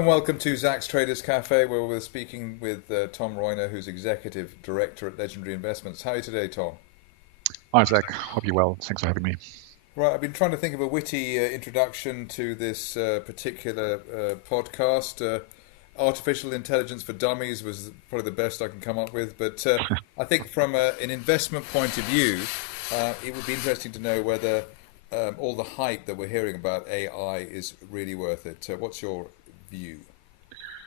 And welcome to Zach's Traders Cafe, where we're speaking with Tom Reuner, who's Executive Director at Legendary Investments. How are you today, Tom? Hi, Zach. Hope you're well. Thanks for having me. Right, I've been trying to think of a witty introduction to this particular podcast. Artificial intelligence for dummies was probably the best I can come up with, but I think from an investment point of view, it would be interesting to know whether all the hype that we're hearing about AI is really worth it. What's your view?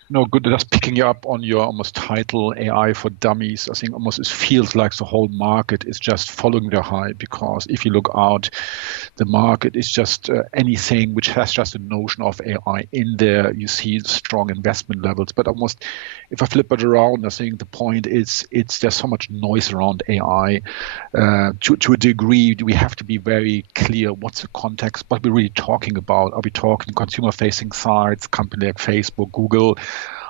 No, good. Just picking you up on your almost title, AI for Dummies. I think almost it feels like the whole market is just following the hype because if you look out, the market is just anything which has just a notion of AI in there. You see strong investment levels, but almost if I flip it around, I think the point is it's there's so much noise around AI. To a degree, we have to be very clear what's the context, what we're really talking about. Are we talking consumer-facing sites, company like Facebook, Google?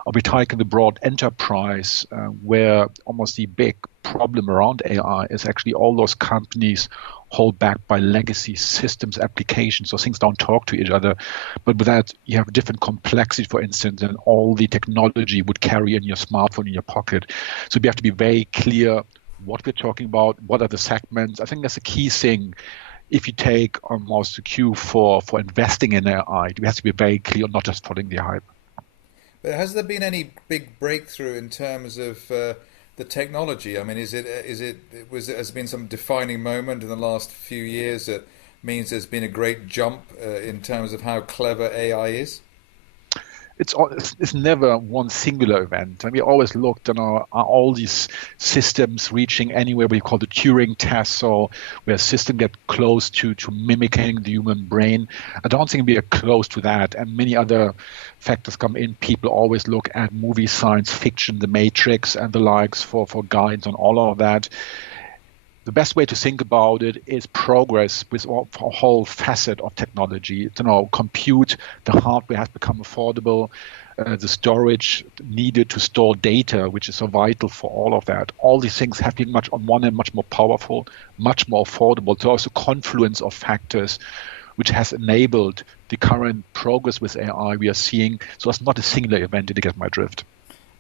Are we taking the broad enterprise where almost the big problem around AI is actually all those companies hold back by legacy systems applications, so things don't talk to each other. But with that, you have different complexity, for instance, than all the technology would carry in your smartphone in your pocket. So we have to be very clear what we're talking about, what are the segments. I think that's a key thing. If you take almost the cue for investing in AI, we have to be very clear, not just following the hype. But has there been any big breakthrough in terms of the technology? I mean, has there been some defining moment in the last few years that means there's been a great jump in terms of how clever AI is? It's never one singular event. And we always looked at are all these systems reaching anywhere we call the Turing test, so where systems get close to mimicking the human brain. I don't think we are close to that. And many other factors come in. People always look at movie science fiction, The Matrix and the likes for guides on all of that. The best way to think about it is progress with a whole facet of technology. Compute, the hardware has become affordable, the storage needed to store data, which is so vital for all of that. All these things have been much, on one hand, much more powerful, much more affordable. So also confluence of factors which has enabled the current progress with AI we are seeing. So it's not a singular event, to get my drift.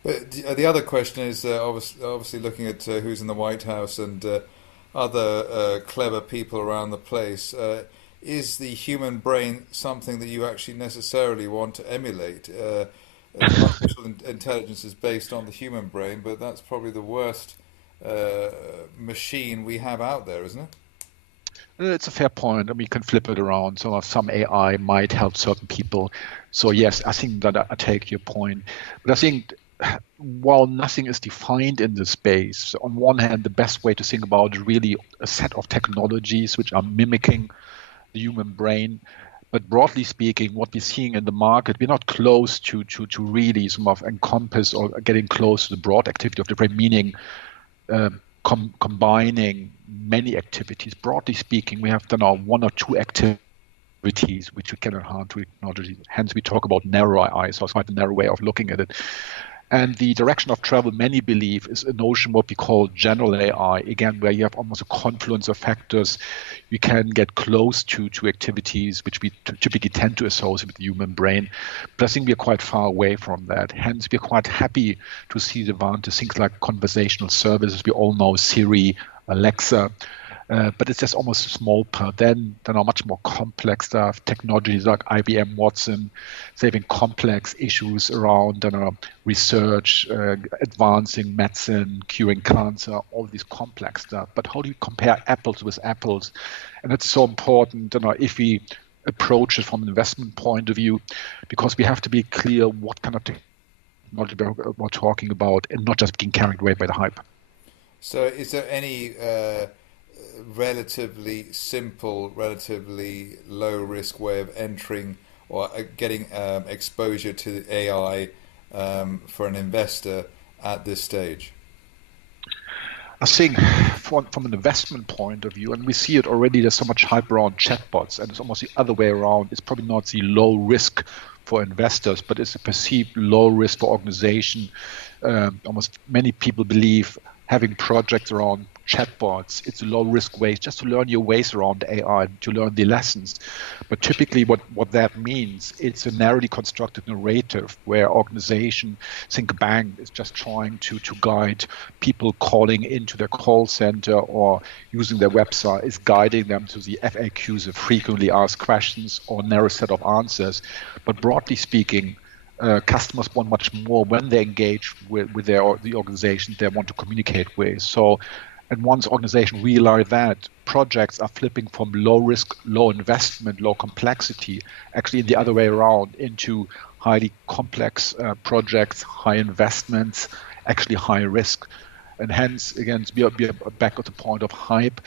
But the other question is obviously looking at who's in the White House and other clever people around the place. Is the human brain something that you actually necessarily want to emulate? Artificial intelligence is based on the human brain, but that's probably the worst machine we have out there, isn't it? It's a fair point, and we can flip it around. So some AI might help certain people. So yes, I think that I take your point. But I think while nothing is defined in the space, on one hand, the best way to think about it really a set of technologies which are mimicking the human brain. But broadly speaking, what we're seeing in the market, we're not close to really sort of encompass or getting close to the broad activity of the brain, meaning combining many activities. Broadly speaking, we have done our one or two activities which we can enhance to technology. Hence, we talk about narrow AI, so it's quite a narrow way of looking at it. And the direction of travel, many believe, is a notion what we call general AI, again, where you have almost a confluence of factors. You can get close to activities which we typically tend to associate with the human brain. But I think we're quite far away from that. Hence, we're quite happy to see the advantage, things like conversational services. We all know Siri, Alexa. But it's just almost a small part. Then there are much more complex stuff, technologies like IBM Watson, saving complex issues around research, advancing medicine, curing cancer, all these complex stuff. But how do you compare apples with apples? And it's so important if we approach it from an investment point of view, because we have to be clear what kind of technology we're talking about and not just being carried away by the hype. So, is there any relatively simple, relatively low risk way of entering or getting exposure to AI for an investor at this stage? I think from an investment point of view, and we see it already, there's so much hype around chatbots, and it's almost the other way around. It's probably not the low risk for investors, but it's a perceived low risk for organization. Almost many people believe having projects around chatbots. It's a low-risk way just to learn your ways around AI, to learn the lessons. But typically what that means, it's a narrowly constructed narrative where organization, think bank, is just trying to guide people calling into their call center or using their website, is guiding them to the FAQs, the frequently asked questions, or narrow set of answers. But broadly speaking, customers want much more when they engage with the organization they want to communicate with. So, and once organizations realize that, projects are flipping from low risk, low investment, low complexity, actually in the other way around, into highly complex projects, high investments, actually high risk. And hence, again, to be back at the point of hype,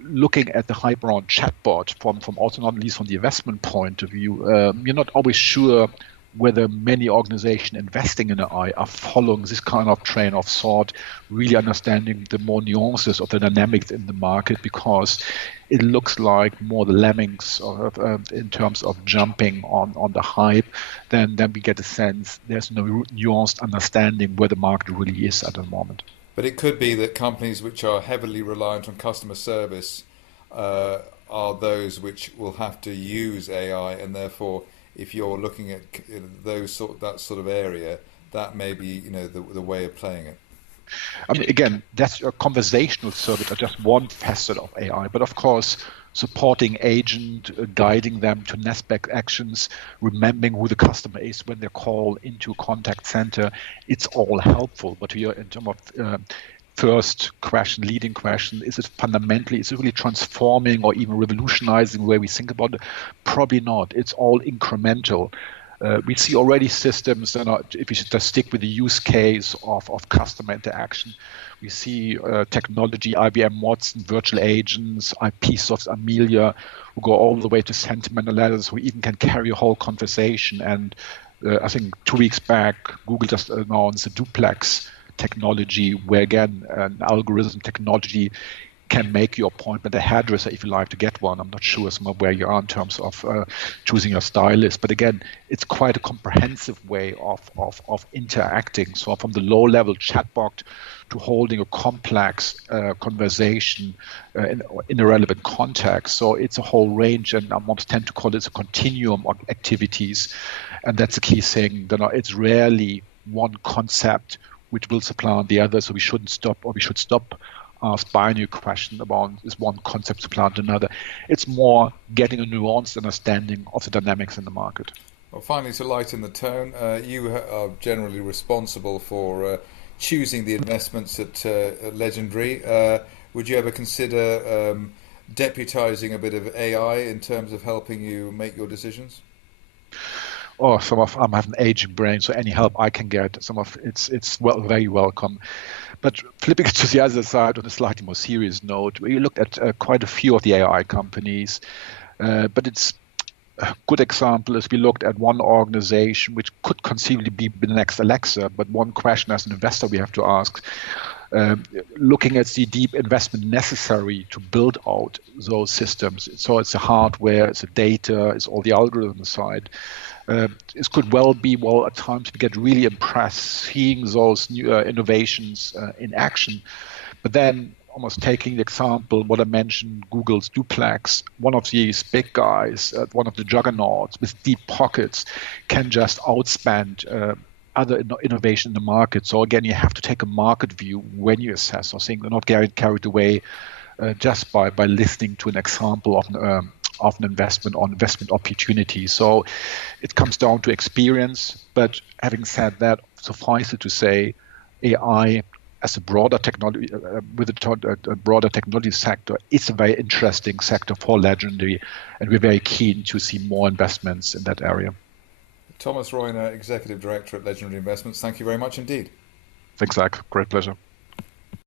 looking at the hype around chatbot from also not least from the investment point of view, you're not always sure whether many organizations investing in AI are following this kind of train of thought, really understanding the more nuances of the dynamics in the market, because it looks like more the lemmings in terms of jumping on the hype, then we get a sense there's no nuanced understanding where the market really is at the moment. But it could be that companies which are heavily reliant on customer service are those which will have to use AI, and therefore, if you're looking at that sort of area, that may be the way of playing it. I mean, again, that's a conversational service, or just one facet of AI. But of course, supporting agent, guiding them to next best actions, remembering who the customer is when they call into a contact center, it's all helpful. But here, in terms of first question, leading question, is it really transforming or even revolutionizing the way we think about it? Probably not. It's all incremental. We see already systems that are, if you just stick with the use case of customer interaction, we see technology, IBM Watson, virtual agents, IPsofts, Amelia, who go all the way to sentiment analysis, who even can carry a whole conversation. And I think 2 weeks back, Google just announced a duplex technology, where again, an algorithm technology can make your appointment a hairdresser if you like to get one. I'm not sure where you are in terms of choosing your stylist, but again, it's quite a comprehensive way of interacting. So from the low-level chatbot to holding a complex conversation in a relevant context. So it's a whole range, and I almost tend to call it a continuum of activities, and that's the key thing. It's rarely one concept which will supplant the other, so we shouldn't stop, or we should stop ask binary question about is one concept supplant another. It's more getting a nuanced understanding of the dynamics in the market. Well, finally, to lighten the tone, you are generally responsible for choosing the investments at Legendary. Would you ever consider deputizing a bit of AI in terms of helping you make your decisions? Or I have an aging brain, so any help I can get, it's very welcome. But flipping it to the other side on a slightly more serious note, we looked at quite a few of the AI companies, but it's a good example is we looked at one organization which could conceivably be the next Alexa, but one question as an investor we have to ask, looking at the deep investment necessary to build out those systems. So it's the hardware, it's the data, it's all the algorithm side. It could well be, at times we get really impressed seeing those new innovations in action. But then almost taking the example, what I mentioned, Google's duplex, one of these big guys, one of the juggernauts with deep pockets can just outspend other innovation in the market. So again, you have to take a market view when you assess. So things are not carried away just by listening to an example of an investment or investment opportunity. So it comes down to experience. But having said that, suffice it to say, AI as a broader technology, with a broader technology sector, it's a very interesting sector for Legendary, and we're very keen to see more investments in that area. Thomas Reuner, Executive Director at Legendary Investments, thank you very much indeed. Thanks, Zach. Great pleasure.